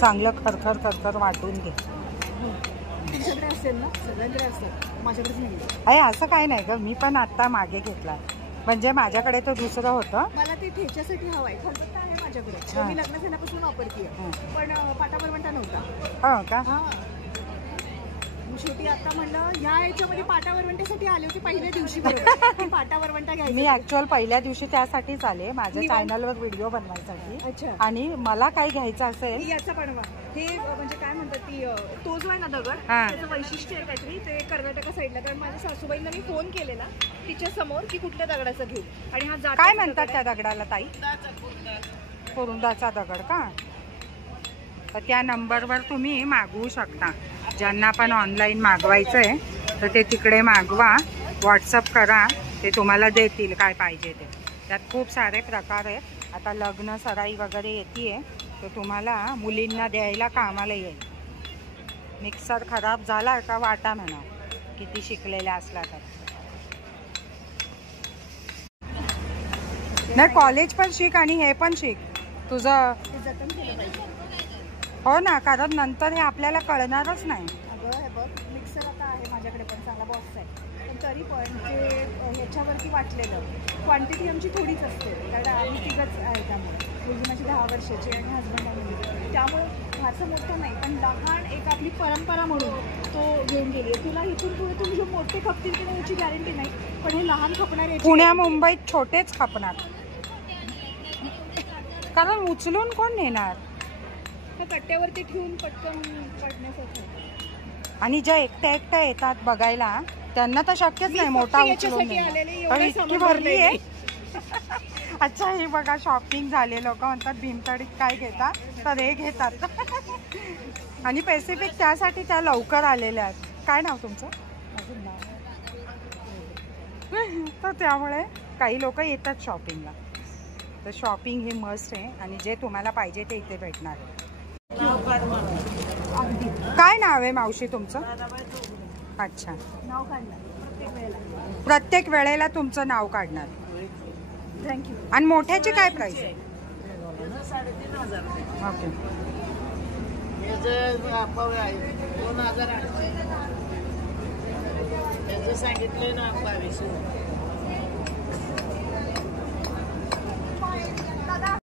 चांगलं खरखर खरखर वाटून घे. तुमच्याकडे असेल ना, सगळ्यांकडे असेल, माझ्याकडेच नाही. अरे असं काय नाही ग, मी पण आता मागे घेतला. म्हणजे माझ्याकडे तो दुसरं होतं. मला ते ठेच्यासाठी हवाय. खलबत्ता आहे माझ्याकडे, मी लग्न झाल्यापासून वापरते, पण पाटावरवंटा नव्हता. हो का? हा, शेवटी आता म्हणलं ह्या याच्यामध्ये पाटावरवंट्यासाठी आले होते पहिल्या दिवशी. पाटावरवंटा घ्यायची. मी ऍक्च्युअल पहिल्या दिवशी त्यासाठीच आले, माझ्या चॅनलवर व्हिडिओ बनवायसाठी. अच्छा. आणि मला काही घ्यायचं असेल याचा बनवा. हे म्हणजे काय म्हणतात ती, तो जो आहे ना दगड, त्याचं वैशिष्ट्य आहे काहीतरी, ते कर्नाटका साईडला. कारण माझ्या सासूबाईंना मी फोन केलेला तिच्या समोर की कुठल्या दगडाचं घेऊ. आणि हा काय म्हणतात त्या दगडाला ताई? कुरुंदाचा दगड का? तर त्या नंबरवर तुम्ही मागवू शकता. ज्यांना पण ऑनलाईन मागवायचं आहे तर ते तिकडे मागवा, व्हॉट्सअप करा, ते तुम्हाला देतील काय पाहिजे ते. त्यात खूप सारे प्रकार आहेत. आता लग्न सराई वगैरे येते, तर तुम्हाला मुलींना द्यायला कामाला येईल. मिक्सर खराब झाला का वाटा म्हणा, किती शिकलेल्या असला तर. नाही, कॉलेज पण शिक आणि हे पण शिक तुझं. हो ना, कारण नंतर हे आपल्याला कळणारच नाही. अगं हे बघ, मिक्सर आता आहे माझ्याकडे, पण चांगला बॉक्स आहे. पण तरी पण जे ह्याच्यावरती वाटलेलं क्वांटिटी आमची थोडीच असते, कारण आम्ही तिघंच आहे. त्यामुळे मुलगी माझी 10 वर्षाची आणि हजबंड आहे, त्यामुळे फारसं मोठं नाही. पण लहान एक आपली परंपरा म्हणून तो घेऊन गेली. तुला इथून पुढे तुम्ही जे मोठे खपतील की नाही याची गॅरंटी नाही, पण हे लहान खपणारे पुण्या मुंबईत छोटेच खपणार, कारण उचलून कोण नेणार. कट्ट्यावरती ठेवून पटकन पडण्यासाठी. आणि ज्या एकट्या एकट्या येतात बघायला त्यांना तर शक्यच नाही मोठा उचलून नेणं. इतकी भरली आहे. अच्छा, हे बघा शॉपिंग झाले. लोक म्हणतात भीमतडीत काय घेतात, तर हे घेतात. आणि स्पेसिफिक त्यासाठी त्या लवकर आलेल्या आहेत. काय नाव तुमचं? तर त्यामुळे काही लोक येतात शॉपिंगला. तर शॉपिंग हे मस्ट आहे आणि जे तुम्हाला पाहिजे ते इथे भेटणार आहे. काय नाव आहे मावशी तुमचं? अच्छा, नाव काढणार प्रत्येक वेळेला तुमचं नाव काढणार. थँक्यू. आणि मोठ्याची काय प्राइस आहे? 3,500. ओके. सांगितले ना 2200.